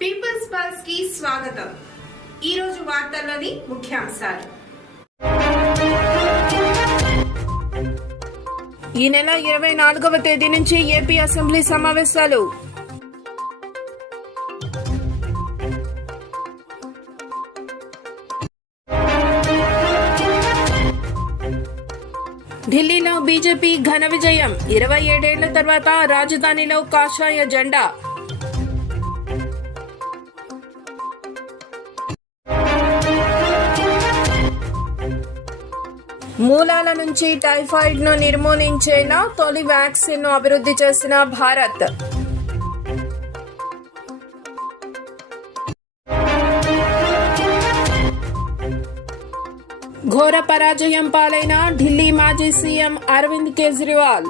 Peoples పల్స్కి స్వాగతం. ఈ రోజు వార్తల్లోని ముఖ్యాంశాలు. ఈ నెల ఇరవై నాలుగవ తేదీ నుంచి ఏపీ అసెంబ్లీ సమావేశాలు. ఢిల్లీలో బీజేపీ ఘన విజయం. ఇరవై ఏడేళ్ళ తర్వాత రాజధానిలో కాషాయ జెండా. మూలాల నుంచి టైఫాయిడ్ను నిర్మూలించేలా తొలి వ్యాక్సిన్ను అభివృద్ధి చేసిన భారత్. ఘోర పరాజయం పాలైన ఢిల్లీ మాజీ CM Arvind Kejriwal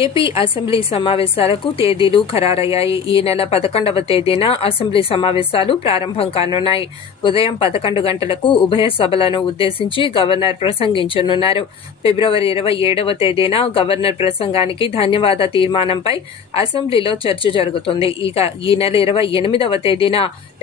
AP assembly సమావేశాలకు తేదీలు ఖరారయ్యాయి. ఈ నెల పదకొండవ తేదీన అసెంబ్లీ సమావేశాలు ప్రారంభం కానున్నాయి. ఉదయం పదకొండు గంటలకు ఉభయ సభలను ఉద్దేశించి గవర్నర్ ప్రసంగించనున్నారు. ఫిబ్రవరి ఇరవై ఏడవ తేదీన గవర్నర్ ప్రసంగానికి ధన్యవాద తీర్మానంపై అసెంబ్లీలో చర్చ జరుగుతుంది. ఇక ఈ నెల ఇరవై ఎనిమిదవ తేదీన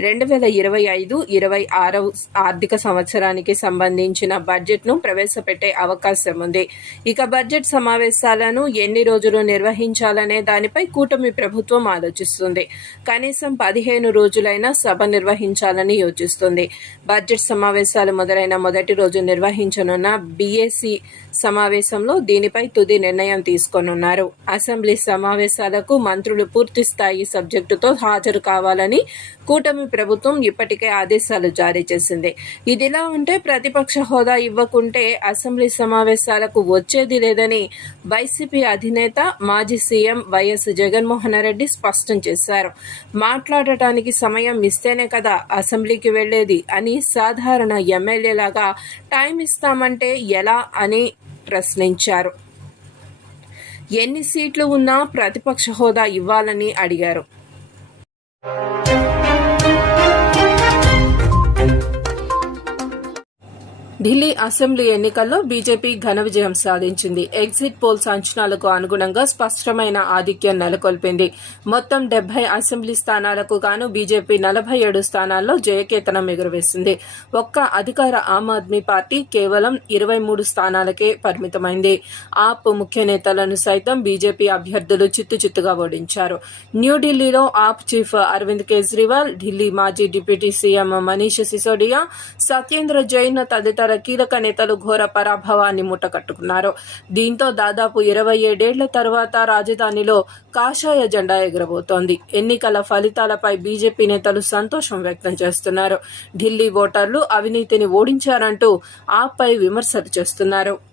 రెండు వేల ఇరవై ఐదు ఇరవై ఆరవ ఆర్థిక సంవత్సరానికి సంబంధించిన బడ్జెట్ను ప్రవేశపెట్టే అవకాశం ఉంది ఇక బడ్జెట్ సమావేశాలను ఎన్ని రోజులు నిర్వహించాలనే దానిపై కూటమి ప్రభుత్వం ఆలోచిస్తుంది. కనీసం పదిహేను రోజులైనా సభ నిర్వహించాలని యోచిస్తుంది. బడ్జెట్ సమావేశాలు మొదలైన మొదటి రోజు నిర్వహించనున్న బీఏసీ సమావేశంలో దీనిపై తుది నిర్ణయం తీసుకోనున్నారు. అసెంబ్లీ సమావేశాలకు మంత్రులు పూర్తి స్థాయి సబ్జెక్టుతో హాజరు కావాలని కూటమి ప్రభుత్వం ఇప్పటికే ఆదేశాలు జారీ చేసింది. ఇదిలా ఉంటే ప్రతిపక్ష హోదా ఇవ్వకుంటే అసెంబ్లీ సమావేశాలకు వచ్చేది లేదని వైసీపీ అధినేత మాజీ సీఎం వైఎస్ జగన్మోహన్ రెడ్డి స్పష్టం చేశారు. మాట్లాడటానికి సమయం ఇస్తేనే కదా అసెంబ్లీకి వెళ్ళేది అని సాధారణ ఎమ్మెల్యేలాగా టైం ఇస్తామంటే ఎలా అని ప్రశ్నించారు. ఎన్ని సీట్లు ఉన్నా ప్రతిపక్ష హోదా ఇవ్వాలని అడిగారు. ఢిల్లీ అసెంబ్లీ ఎన్నికల్లో బీజేపీ ఘన విజయం సాధించింది. ఎగ్జిట్ పోల్స్ అంచనాలకు అనుగుణంగా స్పష్టమైన ఆధిక్యం నెలకొల్పింది. మొత్తం డెబ్బై అసెంబ్లీ స్థానాలకు గాను బీజేపీ నలభై ఏడు స్థానాల్లో జయకేతనం ఎగురవేసింది. ఒక్క అధికార ఆమ్ ఆద్మీ పార్టీ కేవలం ఇరవై మూడు స్థానాలకే పరిమితమైంది. ఆప్ ముఖ్య నేతలను సైతం బీజేపీ అభ్యర్థులు చిత్తుచిత్తుగా ఓడించారు. న్యూఢిల్లీలో ఆప్ చీఫ్ అరవింద్ కేజ్రీవాల్ ఢిల్లీ మాజీ డిప్యూటీ సీఎం మనీష్ సిసోడియా సత్యేంద్ర జైన్ తదితర కీలక నేతలు ఘోర పరాభవాన్ని మూటకట్టుకున్నారు. దీంతో దాదాపు ఇరవై ఏడేళ్ళ తర్వాత రాజధానిలో కాషాయ జెండా ఎగరబోతోంది. ఎన్నికల ఫలితాలపై బీజేపీ నేతలు సంతోషం వ్యక్తం చేస్తున్నారు. ఢిల్లీ ఓటర్లు అవినీతిని ఓడించారంటూ ఆపై విమర్శలు చేస్తున్నారు.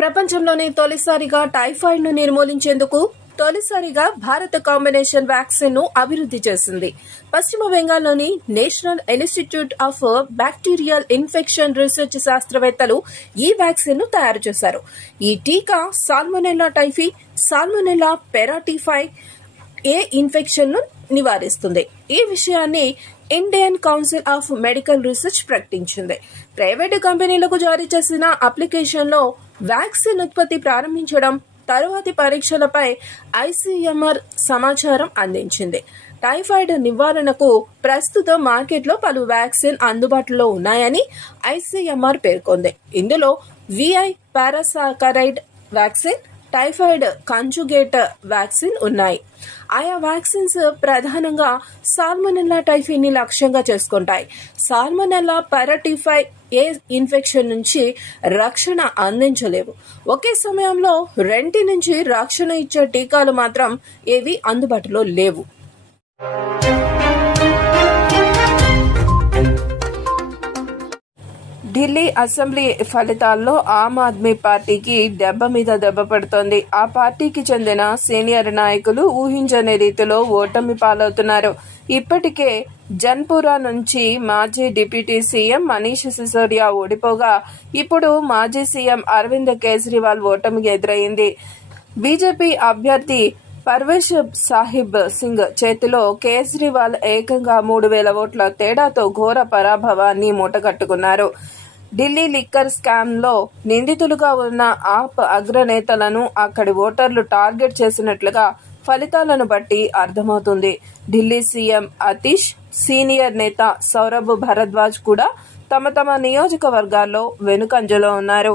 ప్రపంచంలోనే తొలిసారిగా టైఫాయిడ్ను నిర్మూలించేందుకు తొలిసారిగా భారత కాంబినేషన్ వ్యాక్సిన్ను అభివృద్ధి చేసింది. పశ్చిమ బెంగాల్లోని National Institute of Bacterial Infection Research శాస్త్రవేత్తలు ఈ వ్యాక్సిన్ను తయారు చేశారు. ఈ టీకా salmonella typhi salmonella paratyphi A ఇన్ఫెక్షన్ను నివారిస్తుంది. ఈ విషయాన్ని Indian council of medical research ప్రకటించింది. ప్రైవేటు కంపెనీలకు జారీ చేసిన అప్లికేషన్లో వ్యాక్సిన్ ఉత్పత్తి ప్రారంభించడం తరువాతి పరీక్షలపై ఐసీఎంఆర్ సమాచారం అందించింది. టైఫాయిడ్ నివారణకు ప్రస్తుతం మార్కెట్లో పలు వ్యాక్సిన్ అందుబాటులో ఉన్నాయని ఐసీఎంఆర్ పేర్కొంది. ఇందులో Vi polysaccharide vaccine typhoid conjugate vaccine ఉన్నాయి. ఆయా వ్యాక్సిన్స్ ప్రధానంగా సాల్మొనెల్లా టైఫీని లక్ష్యంగా చేసుకుంటాయి. సాల్మొనెల్లా పారాటిఫై ఏ ఇన్ఫెక్షన్ నుంచి రక్షణ అందించలేవు. ఒకే సమయంలో రెంటి నుంచి రక్షణ ఇచ్చే టీకాలు మాత్రం ఏవి అందుబాటులో లేవు. ఢిల్లీ అసెంబ్లీ ఫలితాల్లో ఆమ్ ఆద్మీ పార్టీకి దెబ్బ మీద దెబ్బ పడుతోంది. ఆ పార్టీకి చెందిన సీనియర్ నాయకులు ఊహించని రీతిలో ఓటమి పాలవుతున్నారు. ఇప్పటికే జన్పురా నుంచి మాజీ డిప్యూటీ సీఎం మనీష్ సిసోడియా ఓడిపోగా ఇప్పుడు మాజీ సీఎం అరవింద్ కేజ్రీవాల్ ఓటమికి ఎదురైంది. బీజేపీ అభ్యర్థి పర్వేష్ సాహిబ్ సింగ్ చేతిలో కేజ్రీవాల్ ఏకంగా మూడు వేల ఓట్ల తేడాతో ఘోర పరాభవాన్ని మూటగట్టుకున్నారు. ఢిల్లీ లిక్కర్ స్కామ్లో నిందితులుగా ఉన్న ఆప్ అగ్రనేతలను అక్కడి ఓటర్లు టార్గెట్ చేసినట్లుగా ఫలితాలను బట్టి అర్థమవుతుంది. ఢిల్లీ సీఎం అతీష్ సీనియర్ నేత సౌరభ్ భరద్వాజ్ కూడా తమ తమ నియోజకవర్గాల్లో వెనుకంజలో ఉన్నారు.